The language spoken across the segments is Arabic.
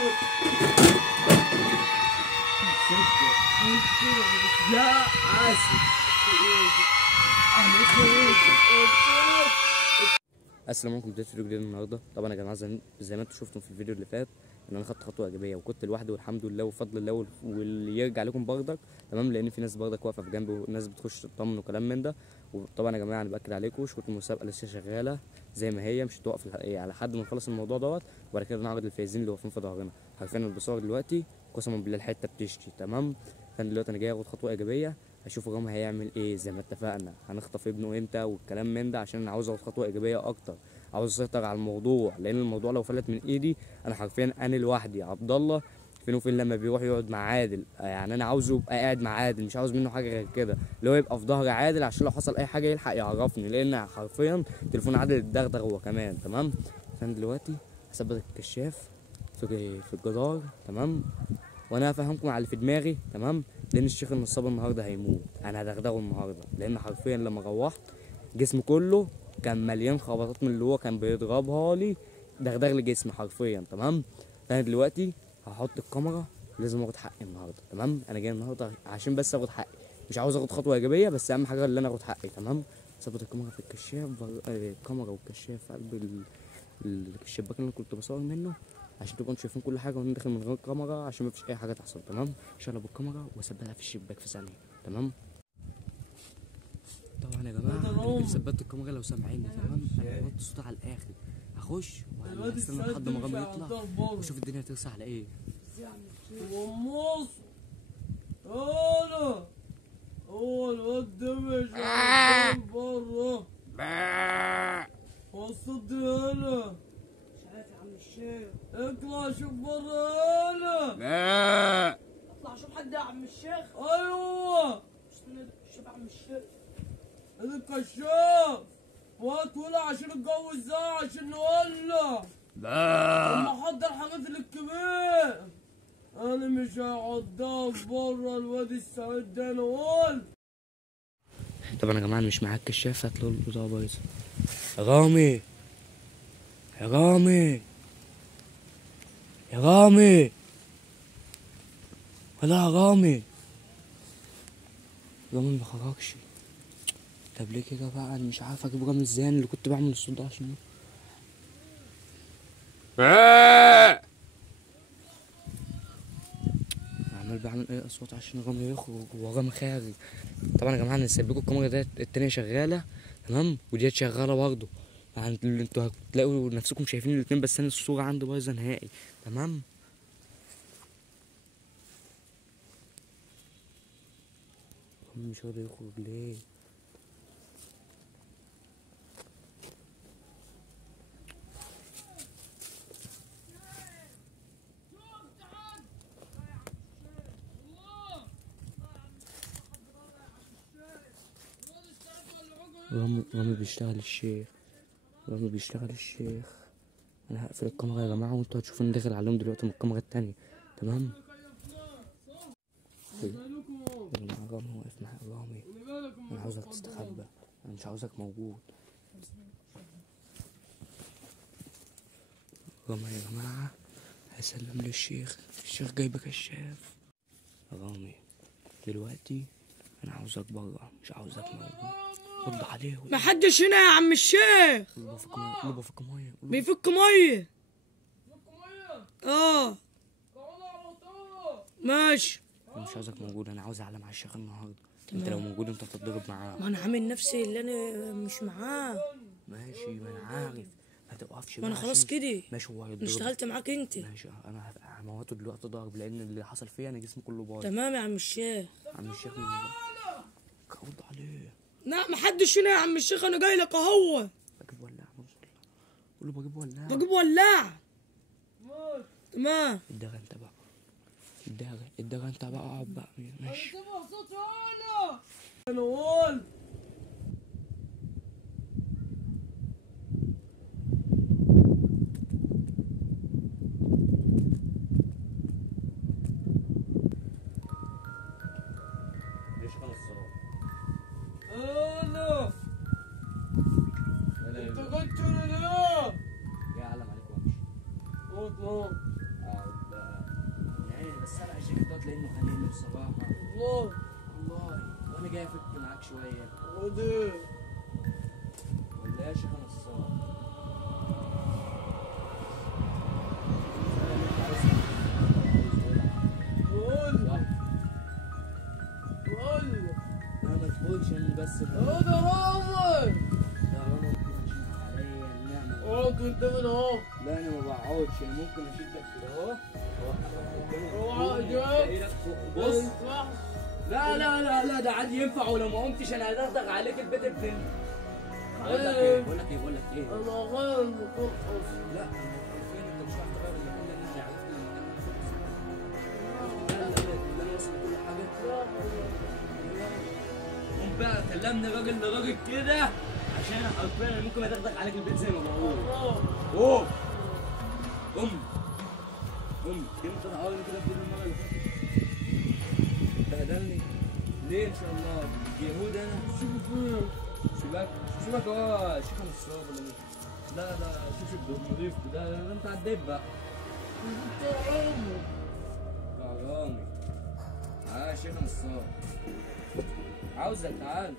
يا عاسف. السلام عليكم، بداية فيديو جديد النهارده. طبعا يا جماعه زي ما انتم شفتم في الفيديو اللي فات ان انا خدت خطوه ايجابيه وكنت لوحدي والحمد لله وبفضل الله، واللي يرجع لكم برضك تمام، لان في ناس برضك واقفه في جنبي وناس بتخش تطمن وكلام من ده. وطبعا يا جماعه انا باكد عليكم شروط المسابقه لسه شغاله زي ما هي، مش هتوقف على حد ما نخلص الموضوع دوت، وبعد كده نعرض الفايزين اللي واقفين في ظهرنا. حرفيا انا بصور دلوقتي قسما بالله الحته بتشتي تمام. فانا دلوقتي انا جاي اخد خطوه ايجابيه، هشوف رامي هيعمل ايه زي ما اتفقنا، هنخطف ابنه امتى والكلام من ده، عشان انا عاوز اخد خطوه ايجابيه اكتر، عاوز اسيطر على الموضوع، لان الموضوع لو فلت من ايدي انا حرفيا انا لوحدي. عبد الله فين وفين لما بيروح يقعد مع عادل، يعني انا عاوزه يبقى قاعد مع عادل، مش عاوز منه حاجه غير كده، اللي هو يبقى في ظهر عادل عشان لو حصل اي حاجه يلحق يعرفني، لان حرفيا تليفون عادل اتدغدغ هو كمان تمام. فانا دلوقتي هثبت الكشاف في الجدار تمام، وانا هفهمكم على اللي في دماغي تمام، لان الشيخ النصاب النهارده هيموت، انا هدغدغه النهارده، لان حرفيا لما روحت جسمي كله كان مليان خبطات من اللي هو كان بيضربها لي، دغدغ لي جسمي حرفيا تمام. فانا دلوقتي هحط الكاميرا، لازم اخد حقي النهارده تمام. انا جاي النهارده عشان بس اخد حقي، مش عاوز اخد خطوه ايجابيه، بس اهم حاجه اللي انا اخد حقي تمام. ثبت الكاميرا في الكشاف، الكاميرا والكشاف في قلب الشباك اللي انا كنت بصور منه، عشان تبقوا انتوا شايفين كل حاجه وانا داخل من غير كاميرا، عشان مفيش اي حاجه تحصل تمام. شغل بالكاميرا واثبتها في الشباك في ثانيه تمام. طبعا يا جماعه انا ثبتت الكاميرا لو سامعيني تمام، انا وطيت الصوت على الاخر، هخش وهستنى لحد ما رامي يطلع واشوف الدنيا هترسى على ايه. هو الواد ده مش بره وصلت هنا، مش عارف يا عم الشيخ. اطلع شوف بره هنا. اطلع اشوف حد يا عم الشيخ. ايوه شوف يا عم الشيخ. الكشاف وقت ولع عشان الجو الزاع عشان نولع. لما حضر حاجات للكبير انا مش هقعدها بره الواد السعيد ده انا قلت. طبعا يا جماعه انا مش معايا الكشاف، هتلاقوا البضاعه بايظه. يا رامي يا رامي يا رامي، ولا يا رامي، رامي ما خرجش. طب ليه كده بقى؟ انا مش عارف اجيب رامي ازاي، اللي كنت بعمل الصوت ده عشان بعمل اي اصوات عشان رامي يخرج ورامي خارج. طبعا يا جماعه انا سايب لكم الكاميرا ديت التانية شغاله تمام، وديت شغاله برضه، يعني انتوا هتلاقوا نفسكم شايفين الاتنين، بس انا الصوره عندي بايظه نهائي تمام. رامي مش راضي يخرج ليه؟ رامي بيشتغل الشيخ، رامي بيشتغل الشيخ. انا هقفل الكاميرا يا جماعه وانتوا هتشوفوني داخل عليهم دلوقتي من الكاميرا التانية تمام. يا جماعه رامي واقف معايا، رامي انا عاوزك تستخبى، انا مش عاوزك موجود. رامي يا جماعه هسلم للشيخ، الشيخ جايب كشاف. رامي دلوقتي انا عاوزك بره، مش عاوزك موجود، رد عليه. ما حدش هنا يا عم الشيخ. بيفك ميه، بيفك ميه. ماشي. انا مش عاوزك موجود، انا عاوز اعلم على الشيخ النهارده. انت لو موجود انت هتتضرب معاه. ما انا عامل نفسي اللي انا مش معاه. ماشي ما انا عارف، ما تقفش. ما انا خلاص كده. ماشي هو هيتضرب. انا اشتغلت معاك انت. ماشي انا هموته دلوقتي ضرب، لان اللي حصل فيا انا جسمي كله باظ. تمام يا عم الشيخ. عم الشيخ رد عليه. لا ما حدش هنا يا عم الشيخ، انا جاي لك اهو. بجيب ولاعة، قول له بجيب ولاعة. بجيب ولاعة. تمام. ادغى انت بقى، ادغى انت بقى، اقعد بقى ماشي. انا قلت بصراحه والله والله، وانا جاي افك معاك شويه. ودي ولا يا شيخ نصار؟ قول صح؟ قول لا ما تقولش ان بس هذا رامي لا انا ممكن اشيل عليا النعمه. اقعد قدامنا اهو. لا انا ما بقعدش، انا ممكن اشدك كده اهو واوقفك قدامك. اوعى ايدك. بص صح. لا لا لا لا ده عادي ينفع، ولو ما قمتش انا هدغدغ عليك البيت ابن. بقول لك ايه بقول لك ايه بقول لك ايه انا غير المطرقص. لا فين انت مش هتعرف تغير المكان لان احنا عرفنا المكان. لا لا لا لا يصل كل حاجه. قوم بقى كلمني راجل لراجل كده عشان حرفيا انا ممكن ادغدغ عليك البيت زي ما بقول. قوم قوم قوم انت تعاون كده في المره اللي فاتت بهدلني ليه ان شاء الله يهود انا. شباك شباك اه شيخ نصاب ولا ايه؟ لا لا شوف النضيف ده انت عديت بقى. انت عمر. حرامي شيخ نصاب عاوزك تعال.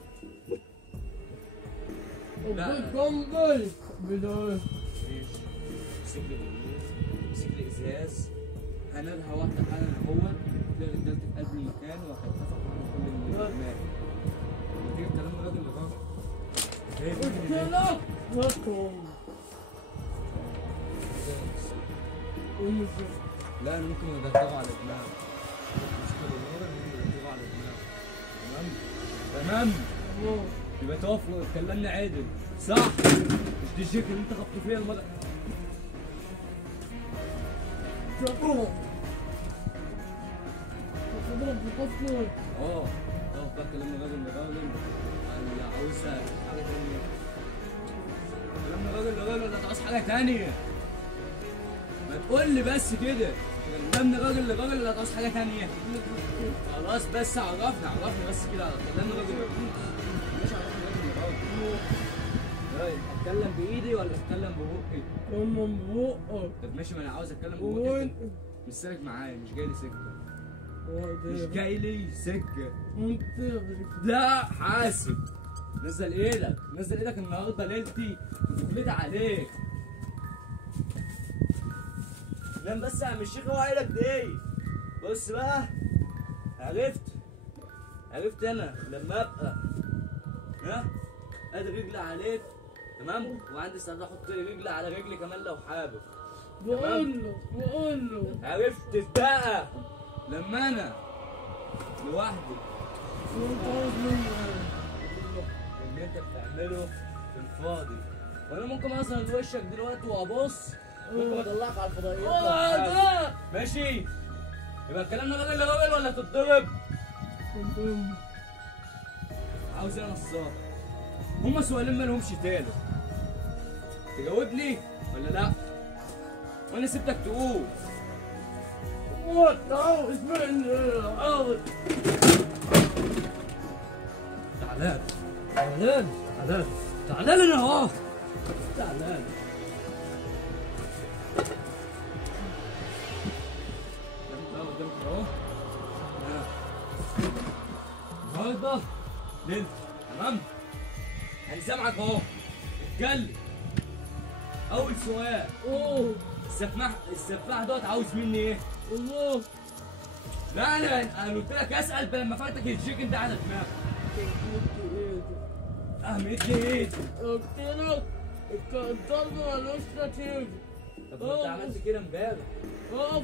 وبيت جنبي بداية. ماشي امسك لي بالليل، امسك لي ازاز، هنلها واحده حالا اهو تلاقي رجالتي في قلب المكان وهتتفق معاهم كل اللي في دماغي. لما تيجي تكلم الراجل اللي بره قلت لك هاتهم. لا انا ممكن ادغدغه على دماغه. مش كده ورا ممكن ادغدغه على دماغه. تمام تمام. يبقى تقف وتكلمني عادل صح؟ مش دي الشيك اللي انت خبطه فيها المره. تضرب بطفل. تقف بقى تكلمني راجل لراجل اللي عاوزها حاجه تانيه. كلمني راجل لراجل اللي عاوز حاجه تانيه. ما تقول لي بس كده كلمني راجل لراجل اللي هتعوز حاجه تانيه. خلاص بس عرفني بس كده كلمني راجل لراجل. مش عرفني راجل لراجل. طيب اتكلم بايدي ولا اتكلم ببقي؟ كمان بقك. طب ماشي ما انا عاوز اتكلم ببقي. مش سالك معايا، مش جاي لي سكه. مش جاي لي سكه. لا حاسب. نزل ايدك النهارده ليلتي وجبلتي عليك. نام بس يا عم الشيخ هو عيلك دي. بص بقى عرفت انا لما ابقى ادي رجلي عليك تمام، وعندي استعداد احط رجلي على رجلي كمان لو حابب. بقول له عرفت بقى لما انا لوحدي انت عاوز مني اللي انت بتعمله في الفاضي، وانا ممكن اصلا وشك دلوقتي وابص ممكن اطلعك على الفضائيات. ماشي يبقى الكلام ده راجل لراجل ولا تتضرب؟ عاوز ايه يا نصار؟ هما سؤالين مالهمش تالت. تجاوبني ولا لا؟ وانا سبتك تقول. وات عاوز مني عاوز. تعالى انا اهو. تعالى النهارده ليلتي تمام؟ انا سامعك اهو. اتكلم. اول سؤال السفاح دوت عاوز مني ايه؟ الله. لا انا قلت لك اسال لما فاتك الشيك انت على دماغك. مد ايدي. قلت لك الضرب ملوش نتيجة. طب ما انت عملت كده امبارح.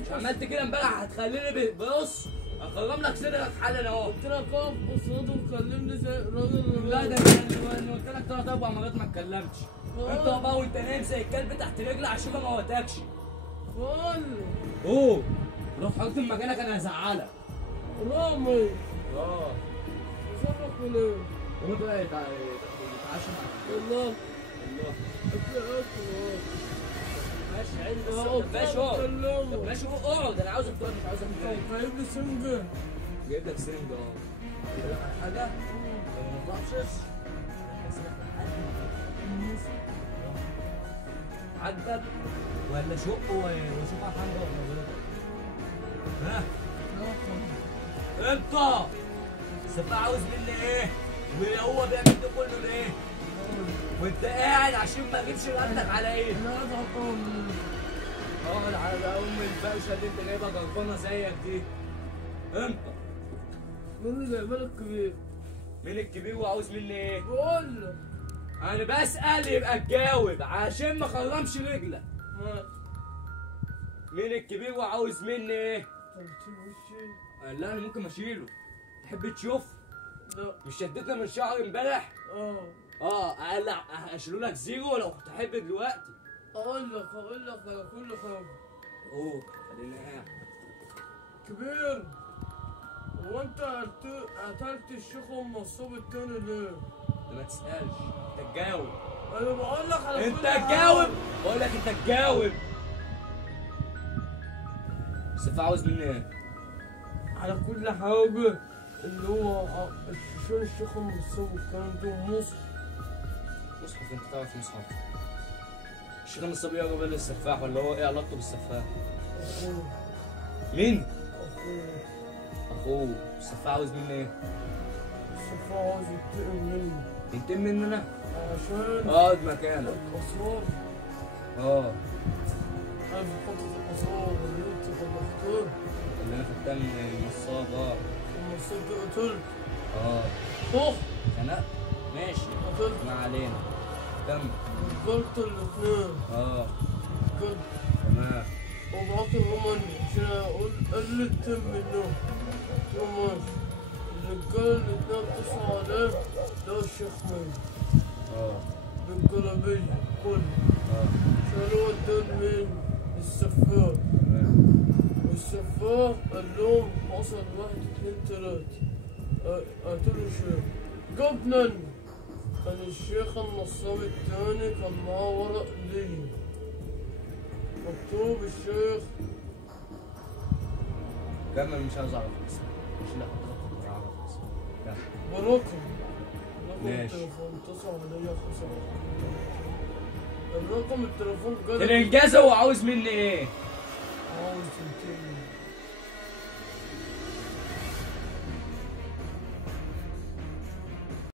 مش عملت كده امبارح هتخليني بص اخرم لك صدرك حالا اهو. قلت لك اقف قصاده وكلمني زي راجل. لا ده انا قلت لك 3 4 مرات ما اتكلمتش. انت بقى وانت نايم زي الكلب تحت رجلي عشان ما موتكش. قول لو اتحركت من مكانك انا هزعلك. رامي. صرفك ليه؟ هو ده يتعشى معاك. والله ماشي عادي بس ماشي اقعد. طب ماشي اقعد انا عاوزك تقعد مش عاوزك تنام. جايب لي سنجة. جايب لك سنجة جايب لك على حاجة لو ما طلعش عجبك ولا شق وشوف على حاجة ولا ها؟ انت السفاح عاوز مني ايه؟ وهو بيعمل ده كله ليه؟ وانت قاعد عشان ما اجيبش رقبتك على ايه؟ انا عايز اقوم. اقعد على ام الفرشه اللي انت جايبها جربانه زيك دي. انت مين اللي جايبها لك كبير؟ مين الكبير وعاوز مني ايه؟ بقول لك. انا بسأل يبقى تجاوب عشان ما خرمش رجلك. ما مين الكبير وعاوز مني ايه؟ ترتيب وشي. لا انا ممكن اشيله. تحب تشوف؟ لا. مش شدتنا من شعر امبارح؟ لا اشيله لك زيرو لو تحب دلوقتي. اقول لك على كل حاجه. اوه خلينا قاعد. كبير، هو انت قتلت الشيخ النصاب التاني ليه؟ انت ما تسألش، انت تجاوب. انا بقول لك على انت كل حاجه. تجاوب، بقول لك انت تجاوب. السفاح عاوز مني ايه؟ على كل حاجه اللي هو عشان الشيخ النصاب والكلام ده مصر. مصحف؟ انت تعرف مصحف؟ الشيخ النصاب يقرب للسفاح ولا هو ايه علاقته بالسفاح؟ اخوه. مين؟ اخوه. اخوه. السفاح عاوز مني ايه؟ الشيخ عاوز ينتقم مني. ينتقم مني انا؟ عشان اقعد مكانك. الاسرار. عارف خطة الاسرار اللي انت طبختها؟ اللي انا خدتها من النصاب. النصاب ده قتلت. صح؟ خنقت؟ ماشي. قتلت. ما علينا. كمل. قتلت الاثنين. قتلت. تمام. وبعت الروماني عشان اقول قلت منهم. قلت له ماشي. الرجالة الاثنين اتصلوا عليه لقوا الشيخ ميت. بالجلابية كله. شالوه ودوه مين؟ السفاح. والسفاح قال لهم حصل 1 2 3 قتلوا الشيخ. جبنا كان الشيخ النصاب التاني كان معاه ورق ليه مكتوب الشيخ. كمل. مش عاوز اعرف اسمه. مش لا حضرتك مش عاوز اسمه. برقم ماشي. التليفون اتصل عليا خسر. الرقم التليفون جالي. الانجاز هو عاوز مني ايه؟ عاوز ينتقم.